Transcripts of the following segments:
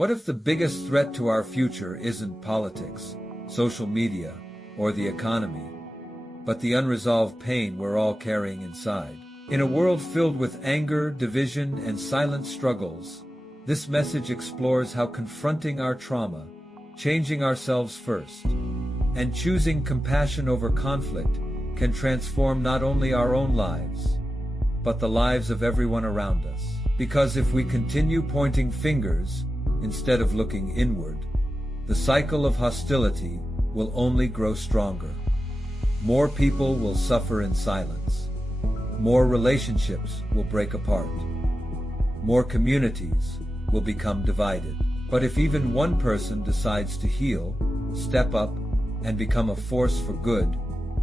What if the biggest threat to our future isn't politics, social media, or the economy, but the unresolved pain we're all carrying inside? In a world filled with anger, division, and silent struggles, this message explores how confronting our trauma, changing ourselves first, and choosing compassion over conflict can transform not only our own lives, but the lives of everyone around us. Because if we continue pointing fingers instead of looking inward, the cycle of hostility will only grow stronger. More people will suffer in silence. More relationships will break apart. More communities will become divided. But if even one person decides to heal, step up, and become a force for good,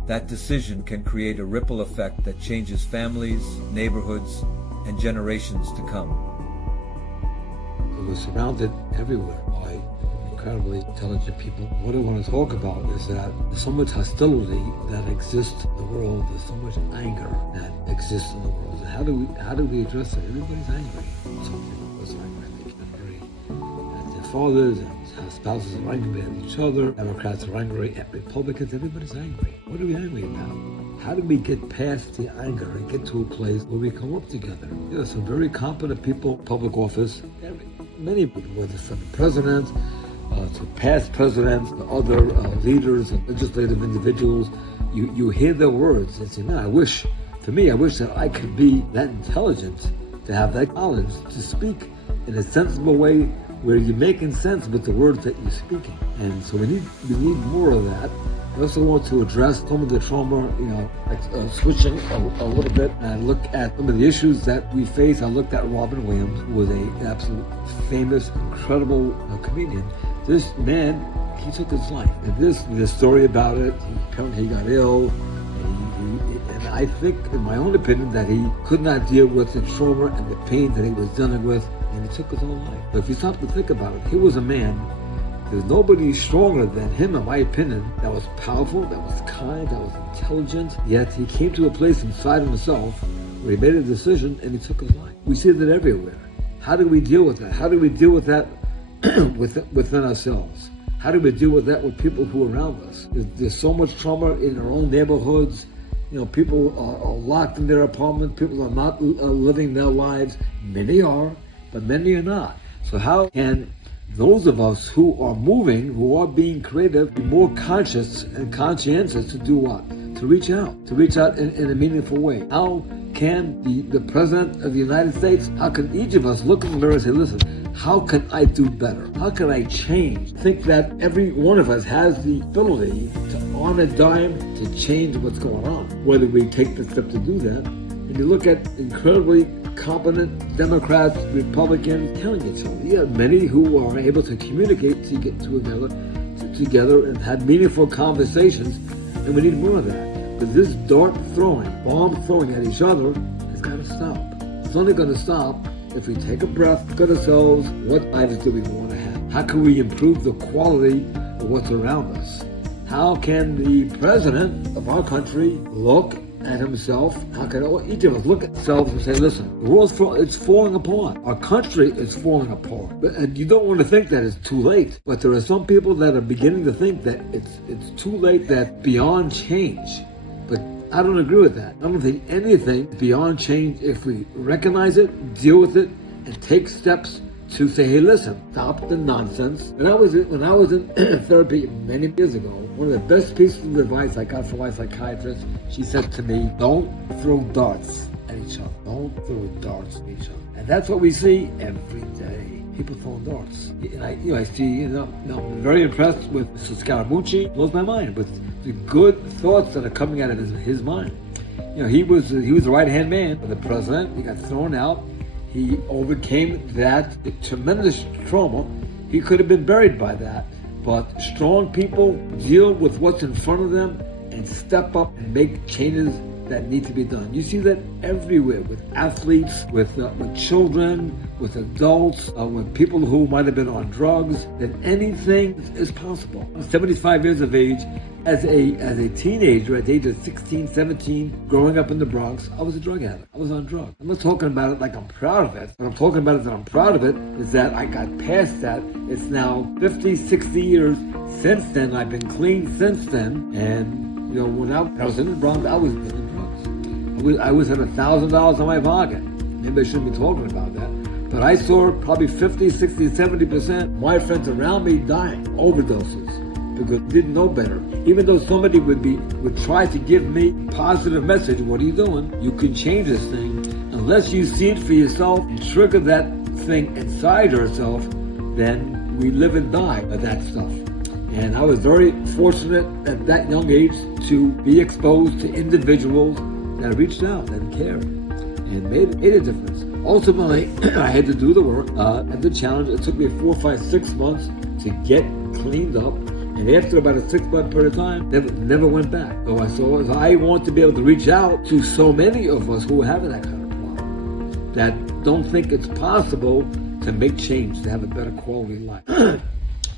that decision can create a ripple effect that changes families, neighborhoods, and generations to come. We're surrounded everywhere by incredibly intelligent people. What I want to talk about is that there's so much hostility that exists in the world. There's so much anger that exists in the world. And how do we address it? Everybody's angry. Some people are angry. They get angry at their fathers, and spouses are angry at each other. Democrats are angry at Republicans. Everybody's angry. What are we angry about? How do we get past the anger and get to a place where we can work together? There's some very competent people in public office. Many people, whether it's from the president, to past presidents, to other leaders and legislative individuals, you hear their words and say, man, I wish that I could be that intelligent, to have that knowledge, to speak in a sensible way where you're making sense with the words that you're speaking. And so we need more of that. I also want to address some of the trauma, switching a little bit and look at some of the issues that we face. I looked at Robin Williams, who was an absolute famous, incredible comedian. This man, he took his life. And this story about it, apparently he got ill, and I think, in my own opinion, that he could not deal with the trauma and the pain that he was dealing with, and he took his own life. But if you stop to think about it, he was a man. There's nobody stronger than him, in my opinion, that was powerful, that was kind, that was intelligent, yet he came to a place inside himself where he made a decision and he took his life. We see that everywhere. How do we deal with that? How do we deal with that within ourselves? How do we deal with that with people who are around us? There's so much trauma in our own neighborhoods. People are locked in their apartments. People are not living their lives. Many are, but many are not. So how can those of us who are moving, who are being creative, be more conscious and conscientious to do what? To reach out in a meaningful way. How can the President of the United States, how can each of us look in the mirror and say, listen, how can I do better? How can I change? Think that every one of us has the ability to, on a dime, to change what's going on. Whether we take the step to do that. And you look at incredibly competent Democrats, Republicans, killing each other. You have many who are able to communicate to get together and have meaningful conversations, and we need more of that. But this bomb throwing at each other has got to stop. It's only going to stop if we take a breath, look at ourselves, what lives do we want to have? How can we improve the quality of what's around us? How can the president of our country look at himself? How can each of us look at ourselves and say, listen, the world's it's falling apart. Our country is falling apart. And you don't want to think that it's too late. But there are some people that are beginning to think that it's too late, that beyond change. But I don't agree with that. I don't think anything is beyond change if we recognize it, deal with it, and take steps to say, hey, listen, stop the nonsense. When I was in therapy many years ago, one of the best pieces of advice I got from my psychiatrist, she said to me, don't throw darts at each other. Don't throw darts at each other. And that's what we see every day. People throwing darts. And I see, I'm very impressed with Mr. Scaramucci. Blows my mind with the good thoughts that are coming out of his mind. He was the right-hand man of the president. He got thrown out. He overcame that tremendous trauma. He could have been buried by that. But strong people deal with what's in front of them and step up and make changes that need to be done. You see that everywhere with athletes, with children, with adults, with people who might have been on drugs, that anything is possible. I'm 75 years of age, As a teenager, at the age of 16, 17, growing up in the Bronx, I was a drug addict. I was on drugs. I'm not talking about it like I'm proud of it. What I'm talking about is that I'm proud of it, is that I got past that. It's now 50, 60 years since then. I've been clean since then. And, when I was in the Bronx, I was in the Bronx. I was at $1,000 in my pocket. Maybe I shouldn't be talking about that. But I saw probably 50, 60, 70% of my friends around me dying, overdoses, because they didn't know better. Even though somebody would try to give me a positive message, what are you doing? You can change this thing. Unless you see it for yourself and trigger that thing inside yourself, then we live and die by that stuff. And I was very fortunate at that young age to be exposed to individuals that reached out and cared and made a difference. Ultimately, I had to do the work and the challenge. It took me 4, 5, 6 months to get cleaned up. And after about a 6-month period of time, never went back. So I want to be able to reach out to so many of us who are having that kind of problem, that don't think it's possible to make change, to have a better quality life.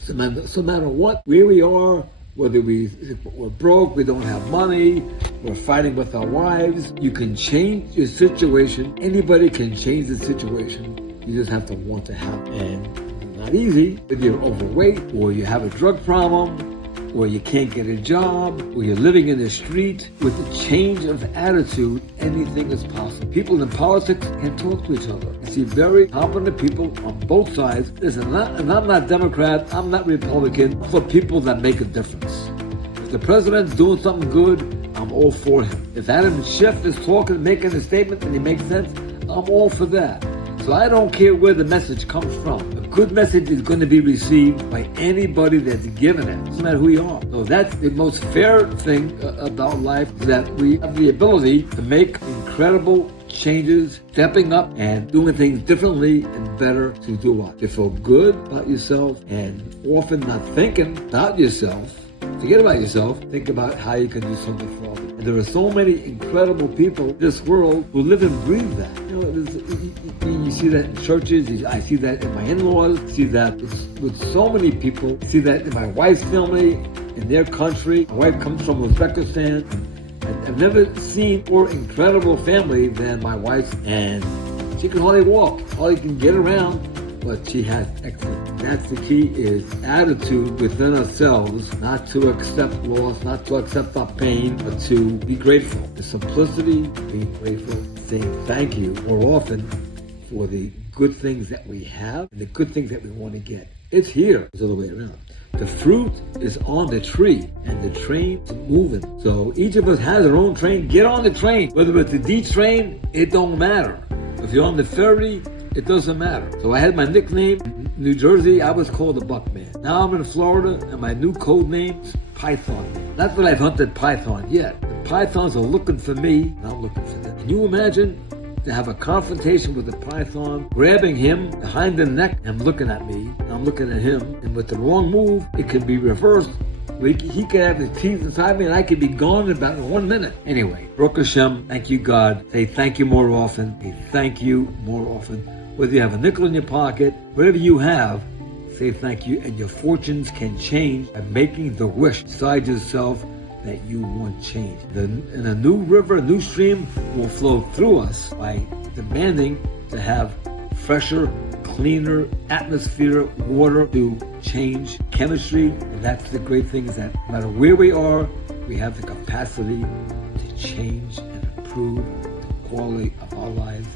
So no matter what, where we are, whether we're broke, we don't have money, we're fighting with our wives, you can change your situation. Anybody can change the situation. You just have to want to help. And not easy if you're overweight, or you have a drug problem, or you can't get a job, or you're living in the street. With a change of attitude, anything is possible. People in politics can talk to each other. You see very competent people on both sides. Listen, and I'm not Democrat, I'm not Republican, for people that make a difference. If the president's doing something good, I'm all for him. If Adam Schiff is talking, making a statement, and he makes sense, I'm all for that. So I don't care where the message comes from. A good message is going to be received by anybody that's given it, no matter who you are. So that's the most fair thing about life, that we have the ability to make incredible changes, stepping up and doing things differently and better to do what? To feel good about yourself, and often not thinking about yourself. Forget about yourself. Think about how you can do something for others. And there are so many incredible people in this world who live and breathe that. You see that in churches. I see that in my in-laws. I see that with so many people. I see that in my wife's family, in their country. My wife comes from Uzbekistan. I've never seen a more incredible family than my wife's. And she can hardly walk, hardly can get around, but she has excellent. That's the key, is attitude within ourselves, not to accept loss, not to accept our pain, but to be grateful. The simplicity, being grateful, saying thank you more often for the good things that we have and the good things that we want to get. It's here. It's all the way around. The fruit is on the tree, and the train is moving. So each of us has our own train. Get on the train. Whether it's the D train, it don't matter. If you're on the ferry, it doesn't matter. So I had my nickname in New Jersey. I was called the Buckman. Now I'm in Florida, and my new code name is Python Man. Not that I've hunted python yet. The pythons are looking for me, and I'm looking for them. Can you imagine to have a confrontation with the python, grabbing him behind the neck and looking at me, and I'm looking at him, and with the wrong move, it could be reversed. He could have his teeth inside me, and I could be gone in about 1 minute. Anyway, Baruch Hashem, thank you, God. Say thank you more often. Say thank you more often. Whether you have a nickel in your pocket, whatever you have, say thank you, and your fortunes can change by making the wish inside yourself that you want change. And a new river, a new stream will flow through us by demanding to have fresher, cleaner atmosphere, water to change chemistry. And that's the great thing, is that no matter where we are, we have the capacity to change and improve the quality of our lives.